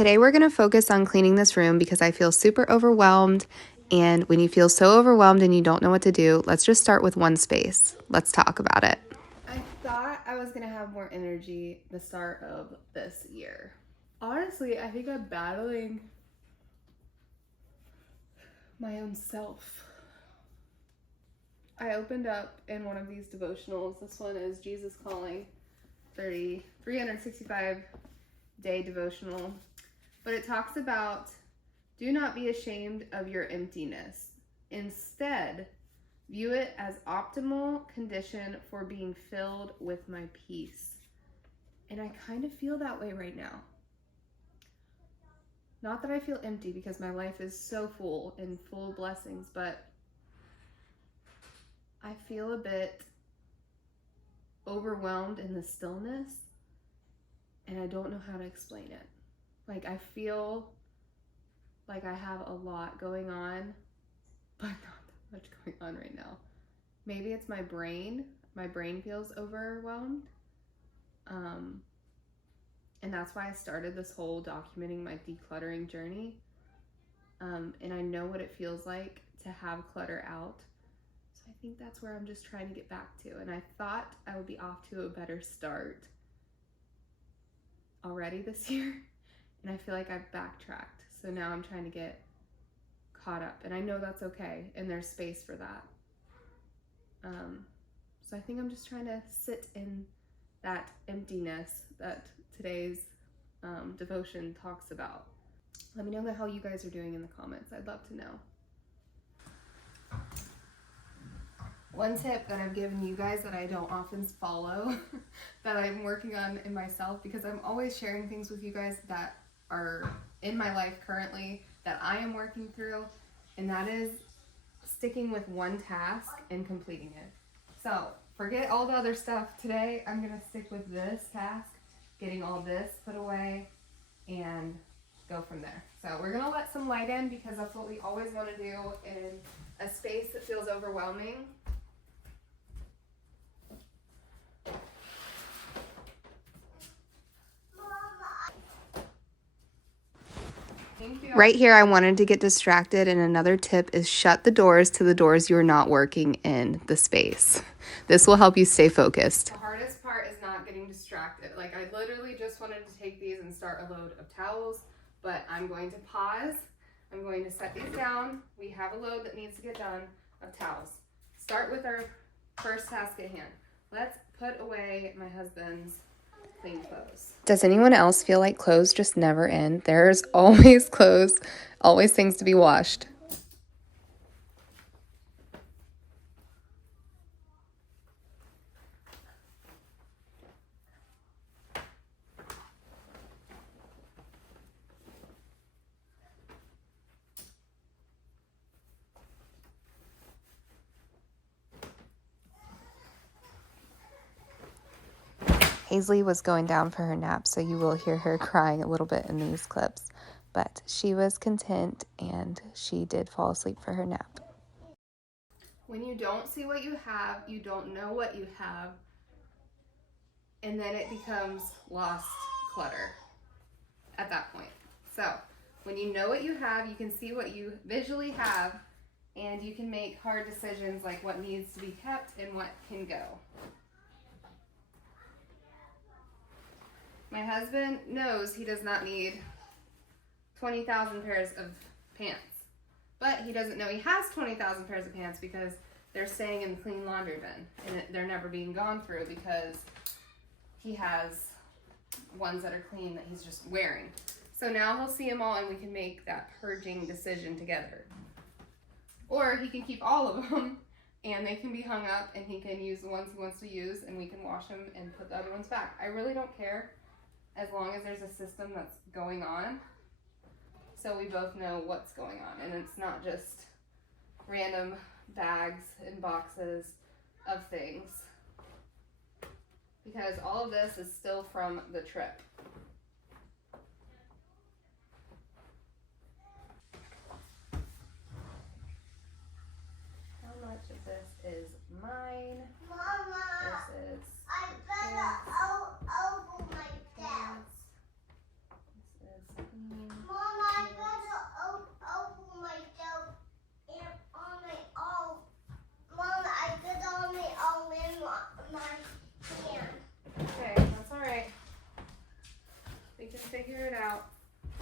Today we're going to focus on cleaning this room because I feel super overwhelmed. And when you feel so overwhelmed and you don't know what to do, let's just start with one space. Let's talk about it. I thought I was going to have more energy the start of this year. Honestly, I think I'm battling my own self. I opened up in one of these devotionals. This one is Jesus Calling 365 day devotional. But it talks about, do not be ashamed of your emptiness. Instead, view it as optimal condition for being filled with my peace. And I kind of feel that way right now. Not that I feel empty because my life is so full and full of blessings, but I feel a bit overwhelmed in the stillness and I don't know how to explain it. Like I feel like I have a lot going on, but not that much going on right now. Maybe it's my brain. My brain feels overwhelmed. And that's why I started this whole documenting my decluttering journey. And I know what it feels like to have clutter out. So I think that's where I'm just trying to get back to. And I thought I would be off to a better start already this year. And I feel like I've backtracked. So now I'm trying to get caught up. And I know that's okay. And there's space for that. So I think I'm just trying to sit in that emptiness that today's devotion talks about. Let me know how you guys are doing in the comments. I'd love to know. One tip that I've given you guys that I don't often follow, that I'm working on in myself, because I'm always sharing things with you guys that are in my life currently that I am working through, and that is sticking with one task and completing it. So forget all the other stuff. Today I'm going to stick with this task, getting all this put away, and go from there. So we're going to let some light in because that's what we always want to do in a space that feels overwhelming. Right here, I wanted to get distracted, and another tip is shut the doors to the doors you're not working in the space. This will help you stay focused. The hardest part is not getting distracted. Like I literally just wanted to take these and start a load of towels, but I'm going to pause. I'm going to set these down. We have a load that needs to get done of towels. Start with our first task at hand. Let's put away my husband's clean clothes. Does anyone else feel like clothes just never end? There's always clothes, always things to be washed. Hazley was going down for her nap, so you will hear her crying a little bit in these clips. But she was content, and she did fall asleep for her nap. When you don't see what you have, you don't know what you have, and then it becomes lost clutter at that point. So when you know what you have, you can see what you visually have, and you can make hard decisions like what needs to be kept and what can go. My husband knows he does not need 20,000 pairs of pants, but he doesn't know he has 20,000 pairs of pants because they're staying in the clean laundry bin and they're never being gone through because he has ones that are clean that he's just wearing. So now he'll see them all and we can make that purging decision together. Or he can keep all of them and they can be hung up and he can use the ones he wants to use and we can wash them and put the other ones back. I really don't care, as long as there's a system that's going on so we both know what's going on and it's not just random bags and boxes of things, because all of this is still from the trip. How much of this is mine versus I better open my desk. This is it out.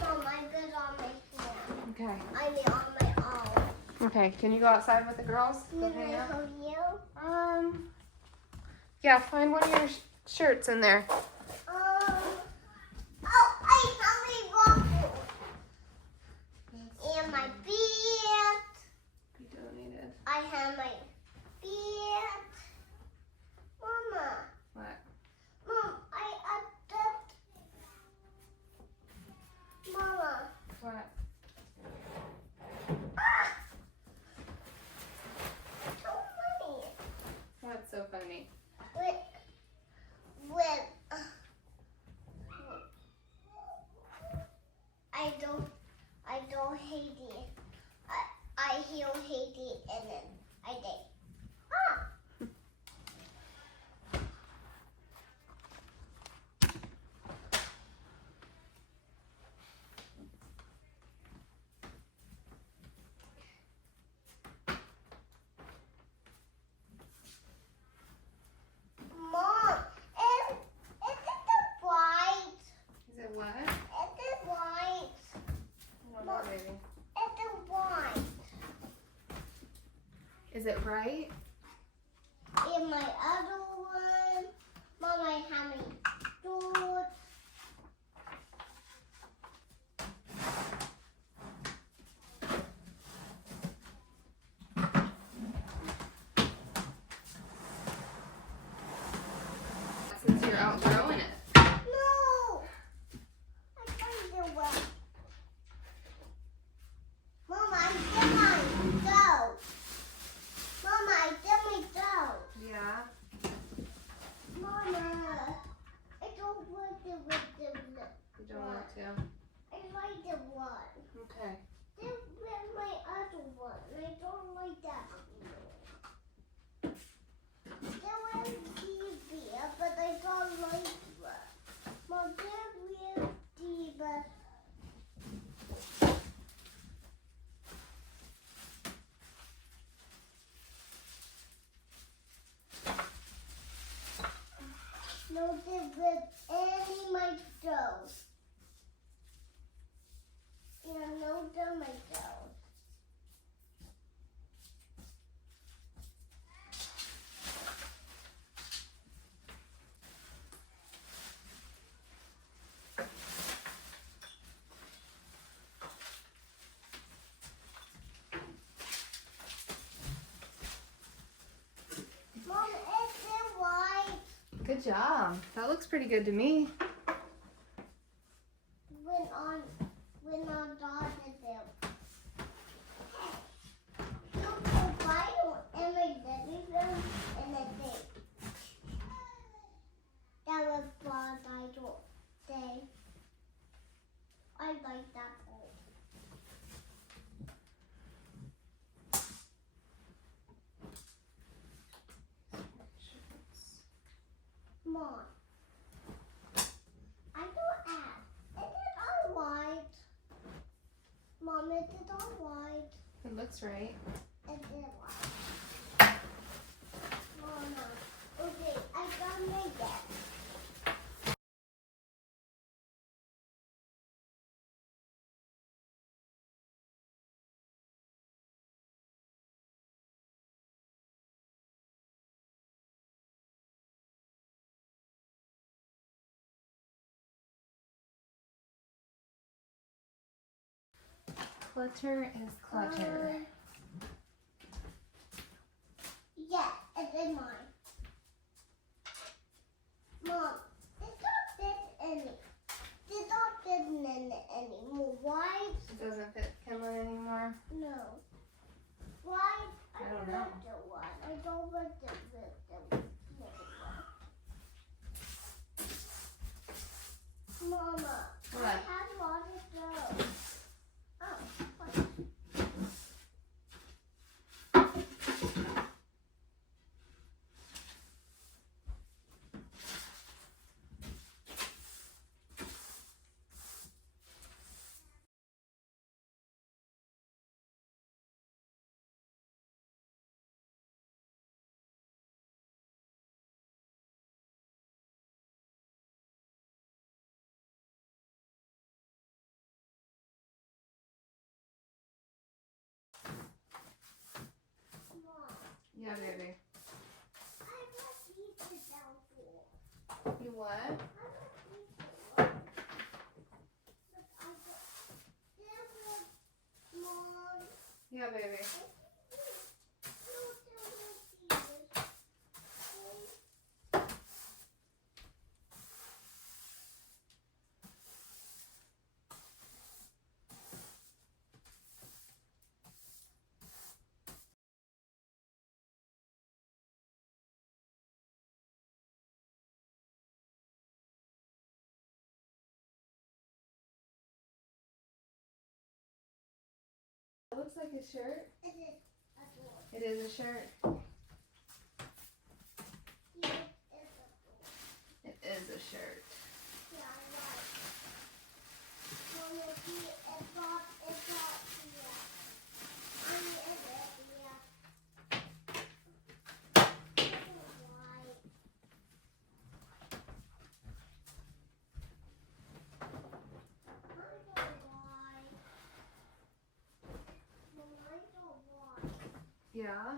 Mom, I put it on my hand. Okay. I mean on my arm. Okay, can you go outside with the girls? Go Can hang I out? hold you? Yeah, find one of your shirts in there. Oh, I have a waffle. And my beard. You donated. I have my beard. Mama. What? Mom, I adopt. Mama. What? Ah! So funny. What's so funny? When I don't hate it. I heal hate it and then I did. Ah! Mom, is it the white? Is it what? Is it white? What about baby? Is it white? Is it right? In my other one, Mom, I have my doors. Since you're outgrowing it. No! I tried to work. Mama, I did my dough. Mama, I did my dough. Yeah. Mama, I don't want to with the You don't want to. I like the one. Okay. Then with my other one. I don't like that anymore. There was TV, but I don't like it. Mom, there was TV. No, there was any my dough. Yeah, no, there my dough. Mom, is it white? Good job. That looks pretty good to me. When on daughter do. Look the Bible and my living room and the thing. That was what I don't say. I like that bowl. Mom. I don't ask. Is it all white? Mom, is it all white? It looks right. Is it white? Mama. Okay, I done my guess. Clutter is clutter. Yeah, it's in mine. Mom, it's not fit in it. It's not fit in it anymore. Why? It doesn't fit Kinlan anymore. No. Why? I don't know. want the one. I don't want the little one. Mama, What? I have a lot of those. Yeah, baby. I left these down for. You what? I left these for. Look, I got. There was small. Yeah, baby. It looks like a shirt. It is a door. It is a shirt. It is a shirt. Yeah, I like. Mama, see, it's not here. I need it here. This is white. Mine's all white. Mine's all white. Yeah.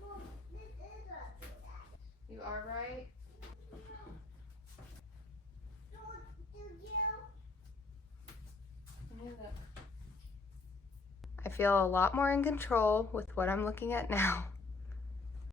Mom, this is a that. You are right. Let me look. I feel a lot more in control with what I'm looking at now.